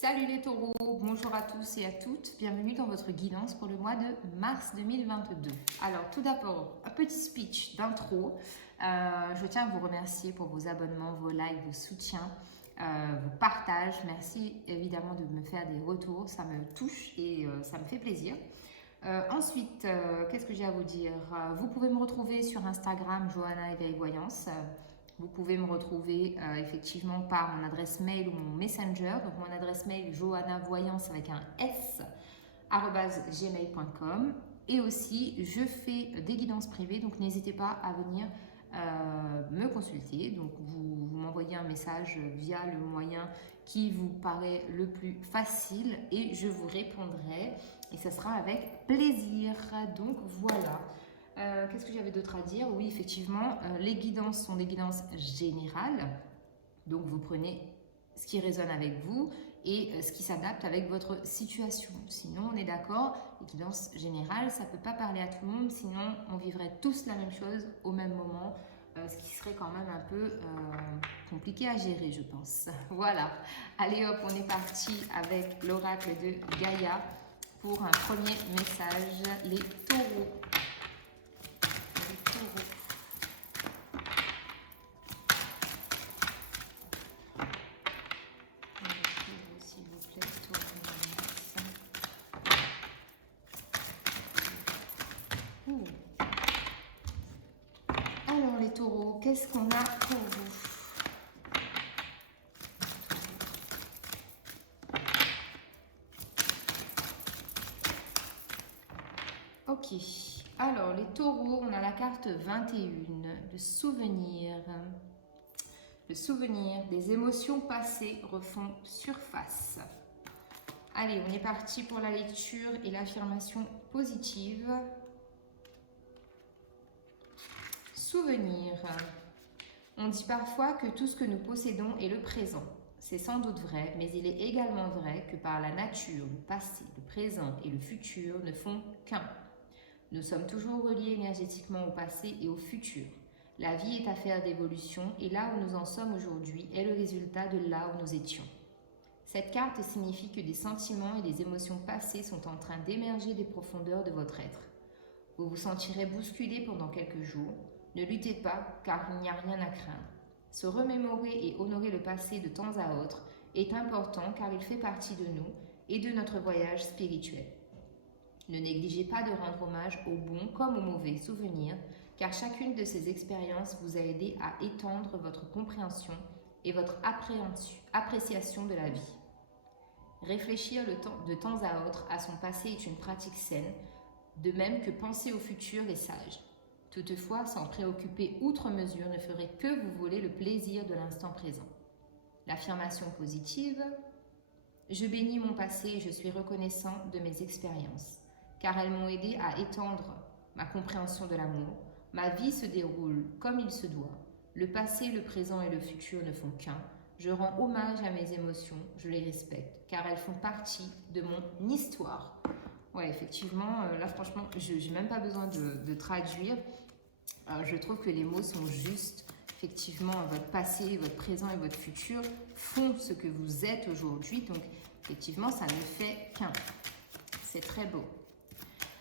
Salut les taureaux, bonjour à tous et à toutes, bienvenue dans votre guidance pour le mois de mars 2022. Alors tout d'abord, un petit speech d'intro. Je tiens à vous remercier pour vos abonnements, vos likes, vos soutiens, vos partages. Merci évidemment de me faire des retours, ça me touche et ça me fait plaisir. Ensuite, qu'est-ce que j'ai à vous dire? Vous pouvez me retrouver sur Instagram, Johanna Éveil Voyance. Vous pouvez me retrouver effectivement par mon adresse mail ou mon messenger. Donc mon adresse mail johannavoyance avec un s @gmail.com. Et aussi, je fais des guidances privées, donc n'hésitez pas à venir me consulter. Donc vous m'envoyez un message via le moyen qui vous paraît le plus facile et je vous répondrai et ça sera avec plaisir. Donc voilà. Qu'est-ce que j'avais d'autre à dire? Oui, effectivement, les guidances sont des guidances générales. Donc, vous prenez ce qui résonne avec vous et ce qui s'adapte avec votre situation. Sinon, on est d'accord, les guidances générales, ça ne peut pas parler à tout le monde. Sinon, on vivrait tous la même chose au même moment, ce qui serait quand même un peu compliqué à gérer, je pense. Voilà. Allez hop, on est parti avec l'oracle de Gaïa pour un premier message, les taureaux. Alors les taureaux, qu'est-ce qu'on a pour vous? Ok, alors les taureaux, on a la carte 21, le souvenir. Le souvenir des émotions passées refont surface. Allez, on est parti pour la lecture et l'affirmation positive. Souvenir. On dit parfois que tout ce que nous possédons est le présent. C'est sans doute vrai, mais il est également vrai que par la nature, le passé, le présent et le futur ne font qu'un. Nous sommes toujours reliés énergétiquement au passé et au futur. La vie est affaire d'évolution et là où nous en sommes aujourd'hui est le résultat de là où nous étions. Cette carte signifie que des sentiments et des émotions passées sont en train d'émerger des profondeurs de votre être. Vous vous sentirez bousculé pendant quelques jours. Ne luttez pas car il n'y a rien à craindre. Se remémorer et honorer le passé de temps à autre est important car il fait partie de nous et de notre voyage spirituel. Ne négligez pas de rendre hommage aux bons comme aux mauvais souvenirs, car chacune de ces expériences vous a aidé à étendre votre compréhension et votre appréciation de la vie. Réfléchir de temps à autre à son passé est une pratique saine, de même que penser au futur est sage. Toutefois, s'en préoccuper outre mesure ne ferait que vous voler le plaisir de l'instant présent. L'affirmation positive: je bénis mon passé et je suis reconnaissant de mes expériences, car elles m'ont aidé à étendre ma compréhension de l'amour. Ma vie se déroule comme il se doit. Le passé, le présent et le futur ne font qu'un. Je rends hommage à mes émotions, je les respecte, car elles font partie de mon histoire. Ouais, effectivement, là franchement, je n'ai même pas besoin de traduire. Je trouve que les mots sont justes. Effectivement, votre passé, votre présent et votre futur font ce que vous êtes aujourd'hui. Donc, effectivement, ça ne fait qu'un. C'est très beau.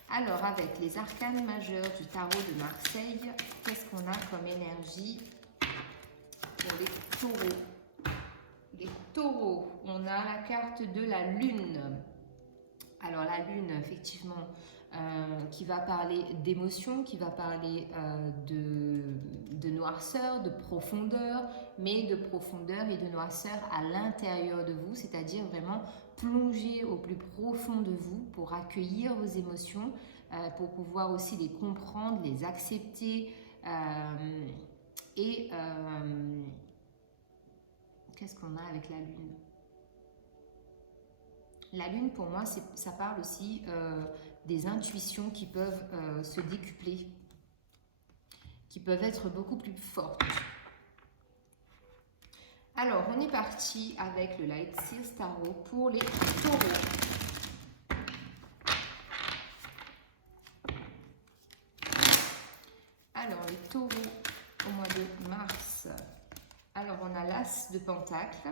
Alors, avec les arcanes majeurs du tarot de Marseille, qu'est-ce qu'on a comme énergie pour les taureaux? Les taureaux, on a la carte de la lune. Alors, la lune, effectivement, qui va parler d'émotion, qui va parler de noirceur, de profondeur, mais de profondeur et de noirceur à l'intérieur de vous, c'est-à-dire vraiment plonger au plus profond de vous pour accueillir vos émotions, pour pouvoir aussi les comprendre, les accepter et qu'est-ce qu'on a avec la lune? La lune, pour moi, ça parle aussi des intuitions qui peuvent se décupler, qui peuvent être beaucoup plus fortes. Alors, on est parti avec le Light Seals Tarot pour les taureaux. Alors, les taureaux au mois de mars. Alors, on a l'As de Pentacle.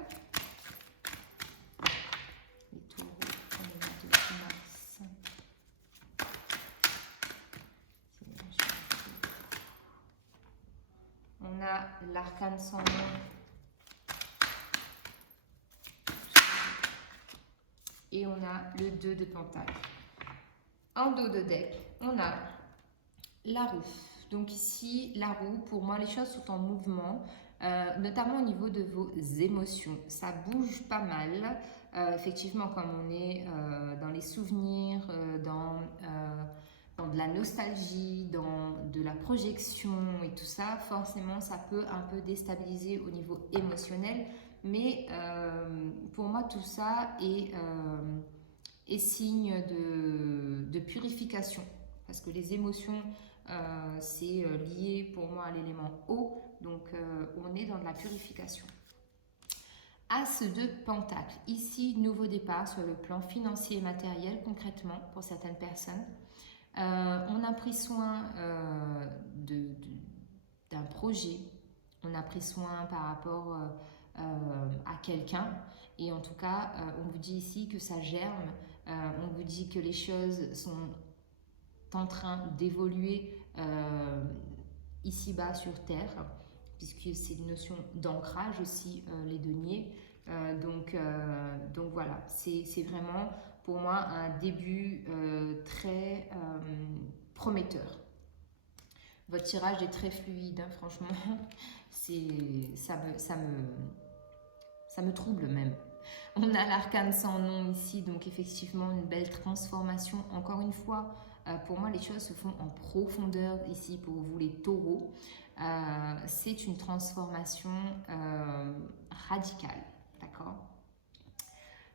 l'arcane sans nom. Et on a le 2 de pentacle. En dos de deck, on a la roue. Donc ici, la roue, pour moi, les choses sont en mouvement, notamment au niveau de vos émotions. Ça bouge pas mal. Effectivement, comme on est dans les souvenirs, dans de la nostalgie, dans de la projection et tout ça, forcément, ça peut un peu déstabiliser au niveau émotionnel. Mais pour moi, tout ça est signe de purification. Parce que les émotions, c'est lié pour moi à l'élément eau. Donc, on est dans de la purification. As de pentacle. Ici, nouveau départ sur le plan financier et matériel, concrètement, pour certaines personnes. On a pris soin d'un projet. On a pris soin par rapport à quelqu'un. Et en tout cas, on vous dit ici que ça germe. On vous dit que les choses sont en train d'évoluer ici-bas sur Terre, puisque c'est une notion d'ancrage aussi, les deniers. Donc voilà, c'est vraiment pour moi un début très prometteur. Votre tirage est très fluide, hein, franchement, ça me trouble même. On a l'arcane sans nom ici, donc effectivement une belle transformation. Encore une fois, pour moi les choses se font en profondeur ici pour vous les taureaux. C'est une transformation radicale, d'accord?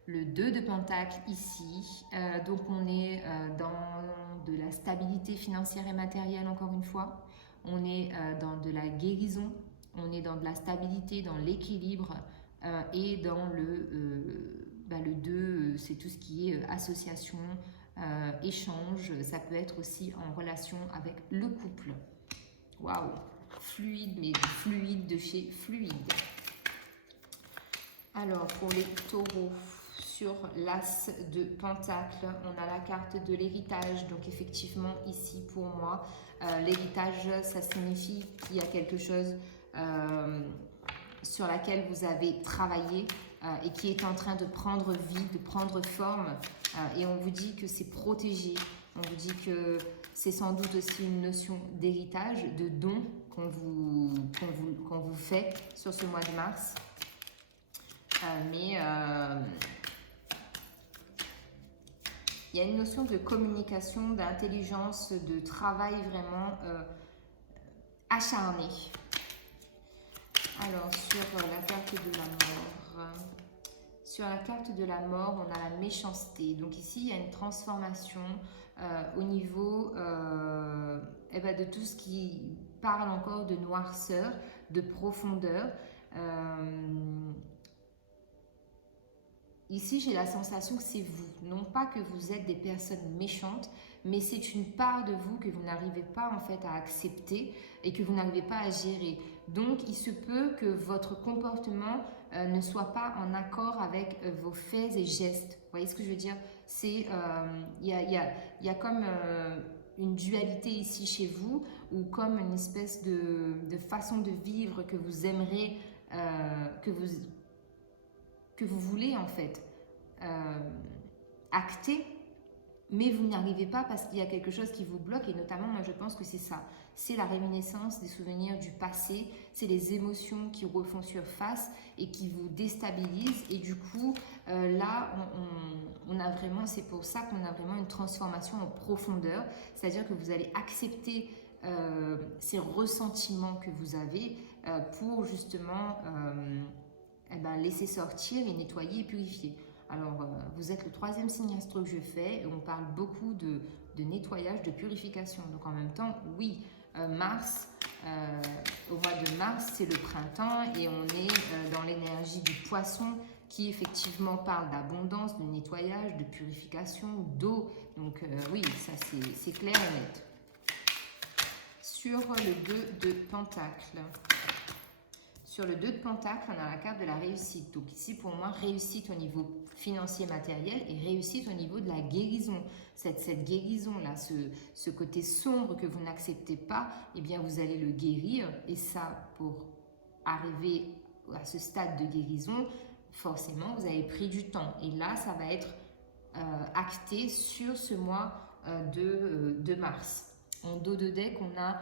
Le 2 de pentacle ici, donc on est dans de la stabilité financière et matérielle encore une fois. On est dans de la guérison, on est dans de la stabilité, dans l'équilibre. Et dans le 2, c'est tout ce qui est association, échange. Ça peut être aussi en relation avec le couple. Waouh, fluide, mais fluide de chez fluide. Alors, pour les taureaux, sur l'as de pentacle, on a la carte de l'héritage. Donc, effectivement, ici, pour moi, l'héritage, ça signifie qu'il y a quelque chose sur laquelle vous avez travaillé et qui est en train de prendre vie, de prendre forme. Et on vous dit que c'est protégé. On vous dit que c'est sans doute aussi une notion d'héritage, de don qu'on vous fait sur ce mois de mars. Mais il y a une notion de communication, d'intelligence, de travail vraiment acharné. Alors, sur la carte de la mort, on a la méchanceté. Donc ici, il y a une transformation au niveau de tout ce qui parle encore de noirceur, de profondeur. Ici, j'ai la sensation que c'est vous. Non pas que vous êtes des personnes méchantes, mais c'est une part de vous que vous n'arrivez pas en fait à accepter et que vous n'arrivez pas à gérer. Donc, il se peut que votre comportement ne soit pas en accord avec vos faits et gestes. Vous voyez ce que je veux dire? Il y a comme une dualité ici chez vous, ou comme une espèce de façon de vivre que vous aimeriez, que vous voulez en fait acter, mais vous n'y arrivez pas parce qu'il y a quelque chose qui vous bloque. Et notamment, moi je pense que c'est ça, c'est la réminiscence des souvenirs du passé, c'est les émotions qui refont surface et qui vous déstabilisent. Et du coup là on a vraiment, c'est pour ça qu'on a vraiment une transformation en profondeur, c'est-à-dire que vous allez accepter ces ressentiments que vous avez pour justement laisser sortir et nettoyer et purifier. Alors, vous êtes le 3e signe astro que je fais et on parle beaucoup de nettoyage, de purification. Donc, en même temps, oui, Mars, au mois de mars, c'est le printemps et on est dans l'énergie du poisson qui effectivement parle d'abondance, de nettoyage, de purification, d'eau. Donc, oui, ça c'est clair et net. Sur le 2 de pentacle. Sur le 2 de pentacle, on a la carte de la réussite. Donc ici, pour moi, réussite au niveau financier, matériel et réussite au niveau de la guérison. Cette guérison-là, ce côté sombre que vous n'acceptez pas, eh bien, vous allez le guérir. Et ça, pour arriver à ce stade de guérison, forcément, vous avez pris du temps. Et là, ça va être acté sur ce mois de mars. En dos de deck, on a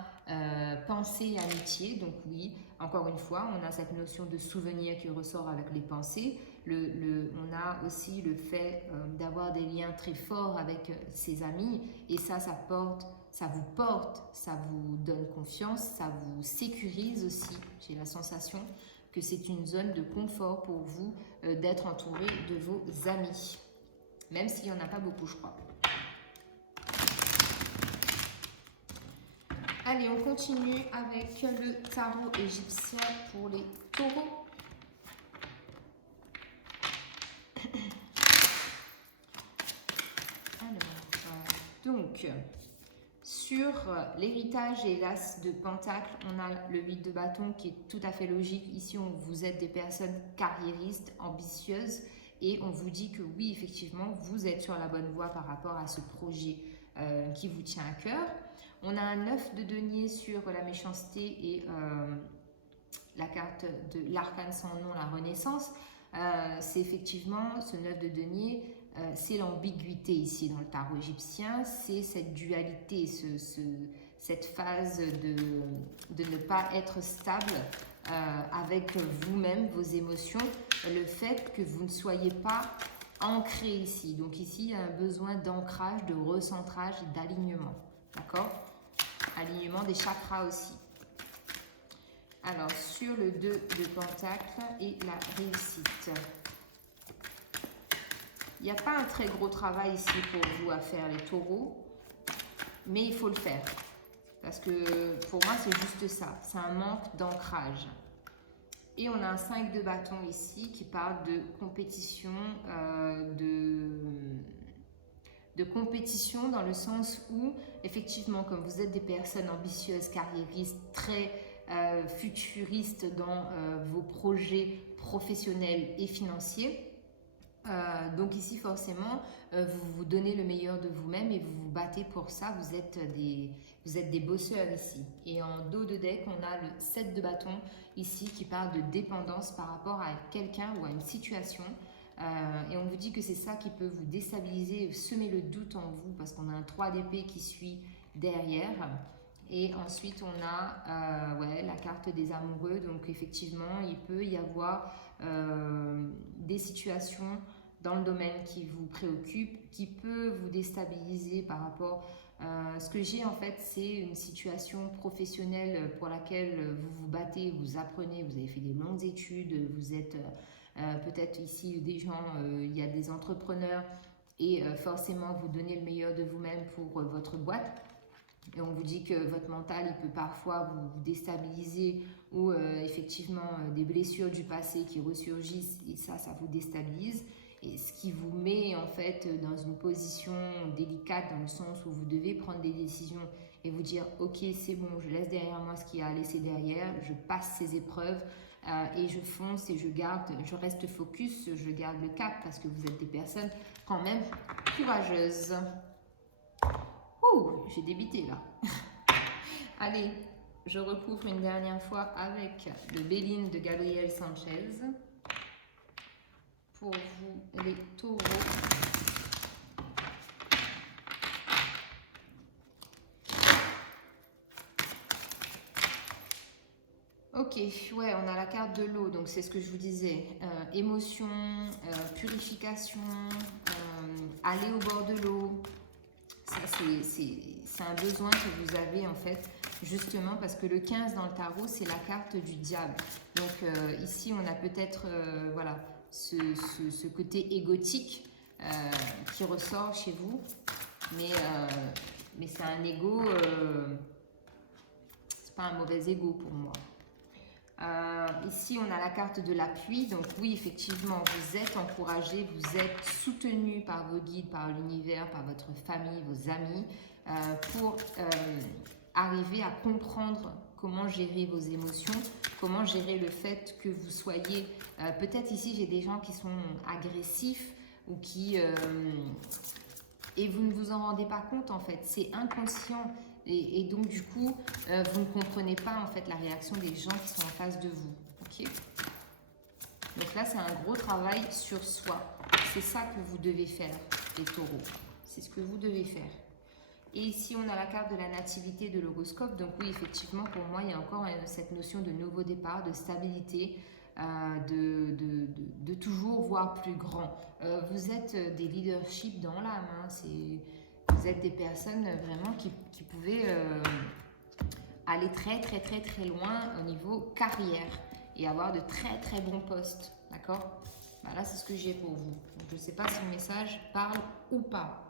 pensée et amitié. Donc oui, encore une fois, on a cette notion de souvenir qui ressort avec les pensées. On a aussi le fait d'avoir des liens très forts avec ses amis. Et ça vous porte, ça vous donne confiance, ça vous sécurise aussi. J'ai la sensation que c'est une zone de confort pour vous d'être entouré de vos amis. Même s'il n'y en a pas beaucoup, je crois. Allez, on continue avec le tarot égyptien pour les taureaux. Alors, donc, sur l'héritage et l'as de pentacle, on a le 8 de bâton qui est tout à fait logique. Ici, vous êtes des personnes carriéristes, ambitieuses. Et on vous dit que oui, effectivement, vous êtes sur la bonne voie par rapport à ce projet qui vous tient à cœur. On a un 9 de denier sur la méchanceté et la carte de l'arcane sans nom, la renaissance. C'est effectivement ce 9 de denier, c'est l'ambiguïté ici dans le tarot égyptien. C'est cette dualité, cette phase de ne pas être stable avec vous-même, vos émotions, le fait que vous ne soyez pas ancré ici. Donc ici, il y a un besoin d'ancrage, de recentrage, d'alignement. D'accord? Alignement des chakras aussi. Alors, sur le 2 de pentacle et la réussite. Il n'y a pas un très gros travail ici pour vous à faire, les taureaux, mais il faut le faire. Parce que pour moi, c'est juste ça. C'est un manque d'ancrage. Et on a un 5 de bâton ici qui parle de compétition, de compétition dans le sens où, effectivement, comme vous êtes des personnes ambitieuses, carriéristes, très futuristes dans vos projets professionnels et financiers, donc ici, forcément, vous vous donnez le meilleur de vous-même et vous vous battez pour ça. Vous êtes des bosseurs ici. Et en dos de deck, on a le 7 de bâton ici qui parle de dépendance par rapport à quelqu'un ou à une situation. Et on vous dit que c'est ça qui peut vous déstabiliser, semer le doute en vous parce qu'on a un 3 d'épée qui suit derrière. Et ensuite, on a la carte des amoureux. Donc effectivement, il peut y avoir des situations dans le domaine qui vous préoccupe, qui peut vous déstabiliser par rapport ce que j'ai en fait, c'est une situation professionnelle pour laquelle vous vous battez, vous apprenez, vous avez fait des longues études, vous êtes peut-être ici des gens, il y a des entrepreneurs et forcément vous donnez le meilleur de vous-même pour votre boîte. Et on vous dit que votre mental, il peut parfois vous déstabiliser ou effectivement des blessures du passé qui ressurgissent et ça vous déstabilise. Et ce qui vous met en fait dans une position délicate dans le sens où vous devez prendre des décisions et vous dire ok c'est bon, je laisse derrière moi ce qu'il y a à laisser derrière, je passe ces épreuves et je fonce et je reste focus, je garde le cap parce que vous êtes des personnes quand même courageuses. Ouh, j'ai débité là. Allez, je recouvre une dernière fois avec le Béline de Gabriel Sanchez. Pour vous, les taureaux. Ok, ouais, on a la carte de l'eau, donc c'est ce que je vous disais. Émotion, purification, aller au bord de l'eau. Ça, c'est un besoin que vous avez en fait, justement parce que le 15 dans le tarot, c'est la carte du diable. Donc ici, on a peut-être, voilà, ce côté égotique qui ressort chez vous, mais c'est un ego, c'est pas un mauvais ego pour moi. Ici, on a la carte de l'appui. Donc oui, effectivement, vous êtes encouragé, vous êtes soutenu par vos guides, par l'univers, par votre famille, vos amis, pour arriver à comprendre comment gérer vos émotions, comment gérer le fait que vous soyez... peut-être ici, j'ai des gens qui sont agressifs ou qui... et vous ne vous en rendez pas compte, en fait. C'est inconscient. Et donc, du coup, vous ne comprenez pas, en fait, la réaction des gens qui sont en face de vous. Ok. Donc là, c'est un gros travail sur soi. C'est ça que vous devez faire, les taureaux. C'est ce que vous devez faire. Et ici, on a la carte de la nativité de l'horoscope. Donc oui, effectivement, pour moi, il y a encore cette notion de nouveau départ, de stabilité, de toujours voir plus grand. Vous êtes des leaderships dans l'âme. Hein. Vous êtes des personnes vraiment qui pouvaient aller très, très, très, très loin au niveau carrière et avoir de très, très bons postes. D'accord? Bah là, c'est ce que j'ai pour vous. Donc, je ne sais pas si le message parle ou pas.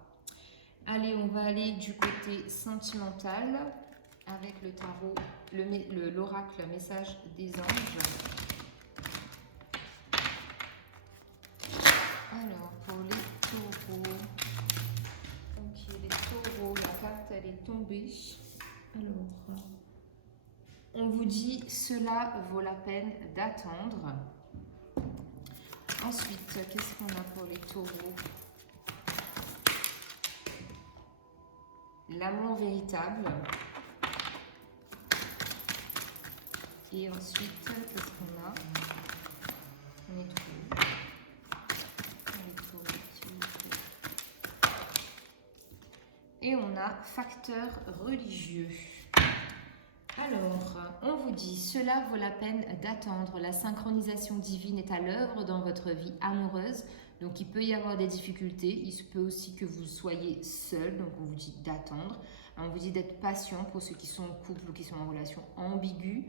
Allez, on va aller du côté sentimental avec le tarot, l'oracle, message des anges. Alors, pour les taureaux, ok, les taureaux, la carte, elle est tombée. Alors, on vous dit, cela vaut la peine d'attendre. Ensuite, qu'est-ce qu'on a pour les taureaux? L'amour véritable. Et ensuite, qu'est-ce qu'on a? On est trop. Et on a facteur religieux. Alors, on vous dit, cela vaut la peine d'attendre. La synchronisation divine est à l'œuvre dans votre vie amoureuse. Donc, il peut y avoir des difficultés. Il se peut aussi que vous soyez seul. Donc, on vous dit d'attendre. On vous dit d'être patient pour ceux qui sont en couple ou qui sont en relation ambiguë,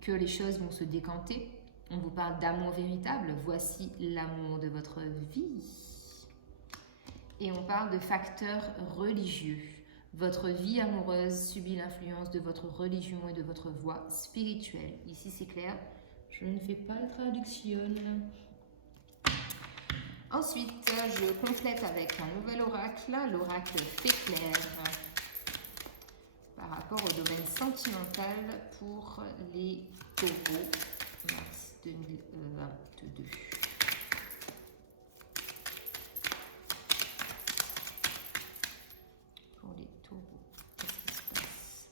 que les choses vont se décanter. On vous parle d'amour véritable. Voici l'amour de votre vie. Et on parle de facteurs religieux. Votre vie amoureuse subit l'influence de votre religion et de votre voie spirituelle. Ici, c'est clair. Je ne fais pas la traduction. Ensuite, je complète avec un nouvel oracle, l'oracle Féclair, par rapport au domaine sentimental pour les taureaux, mars 2022. Pour les taureaux, qu'est-ce qui se passe?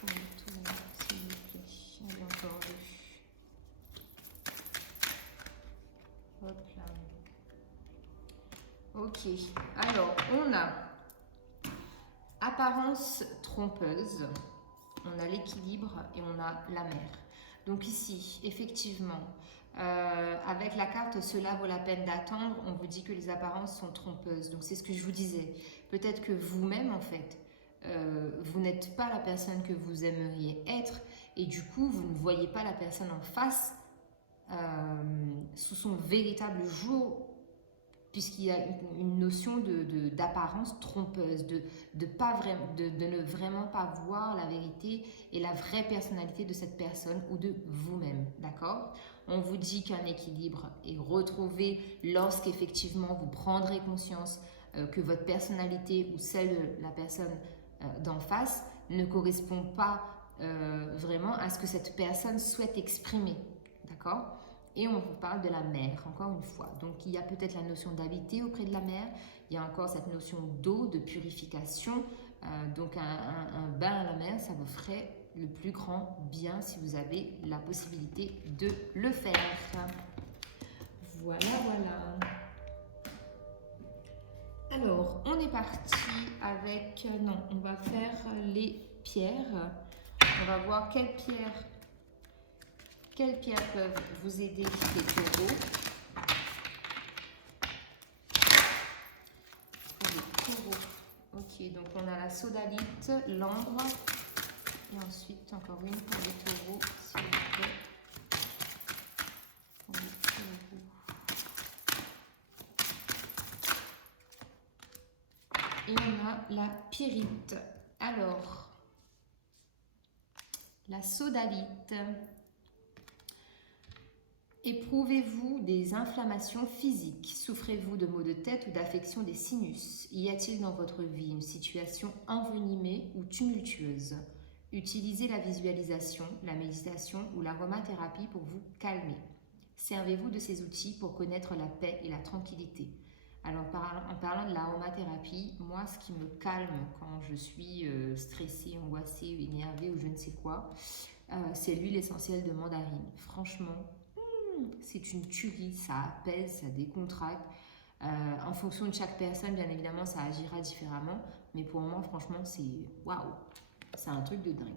Pour les taureaux, s'il vous plaît, on l'a encore vu. Hop là. Ok, alors on a apparence trompeuse, on a l'équilibre et on a la mer. Donc ici, effectivement, avec la carte « Cela vaut la peine d'attendre », on vous dit que les apparences sont trompeuses. Donc c'est ce que je vous disais. Peut-être que vous-même, en fait, vous n'êtes pas la personne que vous aimeriez être et du coup, vous ne voyez pas la personne en face sous son véritable jour, puisqu'il y a une notion d'apparence trompeuse, de ne vraiment pas voir la vérité et la vraie personnalité de cette personne ou de vous-même, d'accord? On vous dit qu'un équilibre est retrouvé lorsqu'effectivement vous prendrez conscience que votre personnalité ou celle de la personne d'en face ne correspond pas vraiment à ce que cette personne souhaite exprimer, d'accord? Et on vous parle de la mer, encore une fois. Donc, il y a peut-être la notion d'habiter auprès de la mer. Il y a encore cette notion d'eau, de purification. Donc, un bain à la mer, ça vous ferait le plus grand bien si vous avez la possibilité de le faire. Voilà, voilà. Alors, on est parti avec... Non, on va faire les pierres. On va voir quelles pierres peuvent vous aider, les taureaux? Pour les taureaux. Ok, donc on a la sodalite, l'ambre. Et ensuite, encore une pour les taureaux, s'il vous plaît. Pour les taureaux. Et on a la pyrite. Alors, la sodalite. Éprouvez-vous des inflammations physiques? Souffrez-vous de maux de tête ou d'affections des sinus? Y a-t-il dans votre vie une situation envenimée ou tumultueuse? Utilisez la visualisation, la méditation ou l'aromathérapie pour vous calmer. Servez-vous de ces outils pour connaître la paix et la tranquillité. Alors, en parlant de l'aromathérapie, moi, ce qui me calme quand je suis stressée, angoissée, énervée ou je ne sais quoi, c'est l'huile essentielle de mandarine. Franchement, c'est une tuerie, ça apaise, ça décontracte. En fonction de chaque personne, bien évidemment, ça agira différemment. Mais pour moi, franchement, c'est waouh, c'est un truc de dingue.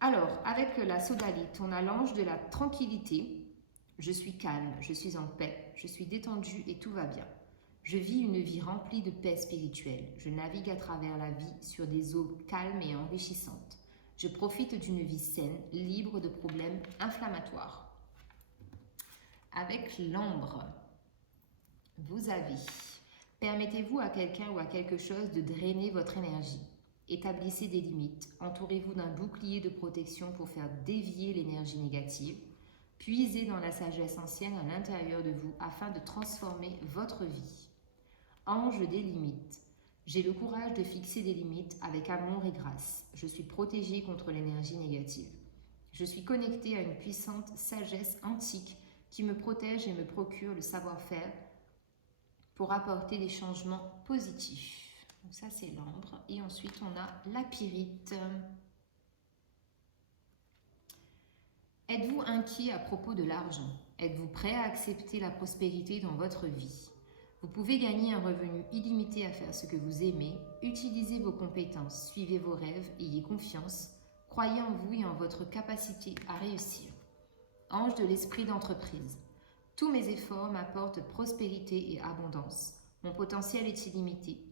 Alors, avec la sodalite, on a l'ange de la tranquillité. Je suis calme, je suis en paix, je suis détendue et tout va bien. Je vis une vie remplie de paix spirituelle. Je navigue à travers la vie sur des eaux calmes et enrichissantes. Je profite d'une vie saine, libre de problèmes inflammatoires. Avec l'ambre, vous avez permettez-vous à quelqu'un ou à quelque chose de drainer votre énergie. Établissez des limites. Entourez-vous d'un bouclier de protection pour faire dévier l'énergie négative. Puisez dans la sagesse ancienne à l'intérieur de vous afin de transformer votre vie. Ange des limites. J'ai le courage de fixer des limites avec amour et grâce. Je suis protégée contre l'énergie négative. Je suis connectée à une puissante sagesse antique qui me protège et me procure le savoir-faire pour apporter des changements positifs. Donc ça, c'est l'ambre. Et ensuite, on a la pyrite. Êtes-vous inquiet à propos de l'argent? Êtes-vous prêt à accepter la prospérité dans votre vie? Vous pouvez gagner un revenu illimité à faire ce que vous aimez. Utilisez vos compétences, suivez vos rêves, ayez confiance. Croyez en vous et en votre capacité à réussir. Ange de l'esprit d'entreprise. Tous mes efforts m'apportent prospérité et abondance. Mon potentiel est illimité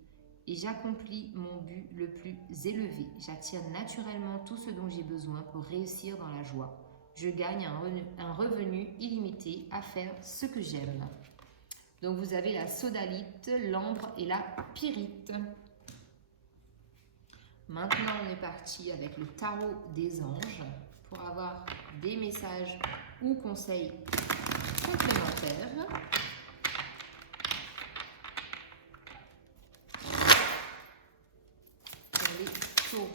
et j'accomplis mon but le plus élevé. J'attire naturellement tout ce dont j'ai besoin pour réussir dans la joie. Je gagne un revenu illimité à faire ce que j'aime. Donc vous avez la sodalite, l'ambre et la pyrite. Maintenant, on est parti avec le tarot des anges pour avoir des messages ou conseils complémentaires. Pour les taureaux.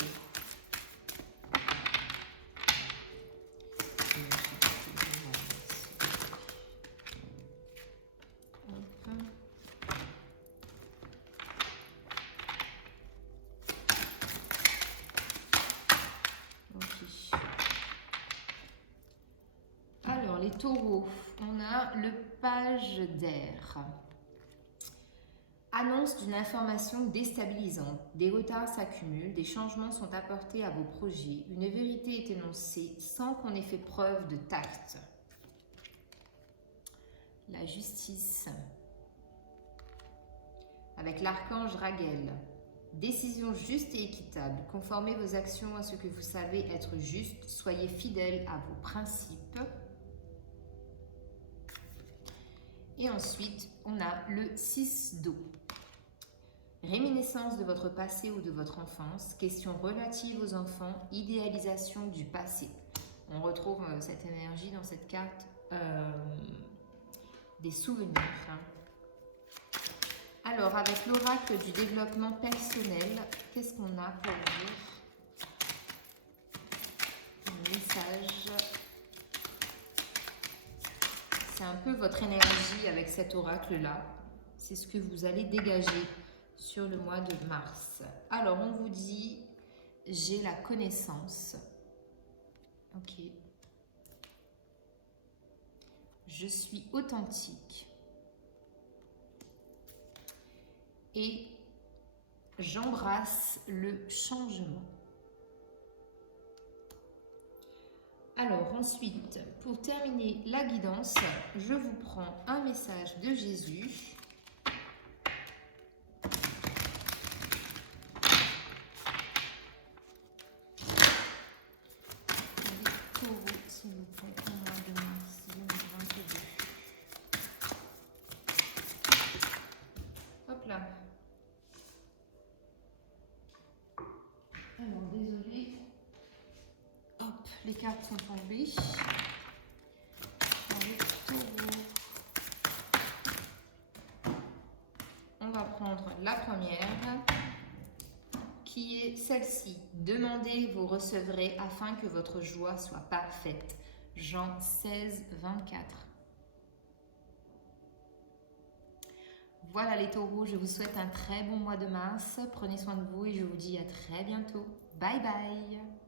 Alors, les taureaux, on a le page d'air. Annonce d'une information déstabilisante. Des retards s'accumulent, des changements sont apportés à vos projets. Une vérité est énoncée sans qu'on ait fait preuve de tact. La justice. Avec l'archange Raguel. Décision juste et équitable. Conformez vos actions à ce que vous savez être juste. Soyez fidèles à vos principes. Et ensuite, on a le 6 d'eau. Réminiscence de votre passé ou de votre enfance. Questions relatives aux enfants. Idéalisation du passé. On retrouve cette énergie dans cette carte des souvenirs. Alors, avec l'oracle du développement personnel, qu'est-ce qu'on a pour vous? Un message. C'est un peu votre énergie avec cet oracle-là. C'est ce que vous allez dégager sur le mois de mars. Alors, on vous dit, j'ai la connaissance. Ok. Je suis authentique. Et j'embrasse le changement. Alors ensuite, pour terminer la guidance, je vous prends un message de Jésus. Les taureaux, s'il vous plaît, au mois de mars 2022. Hop là. Alors, désolée. Hop, les cartes sont tombées. Dans les taureaux. On va prendre la première, qui est celle-ci. Demandez, vous recevrez, afin que votre joie soit parfaite. Jean 16, 24. Voilà les taureaux, je vous souhaite un très bon mois de mars. Prenez soin de vous et je vous dis à très bientôt. Bye bye.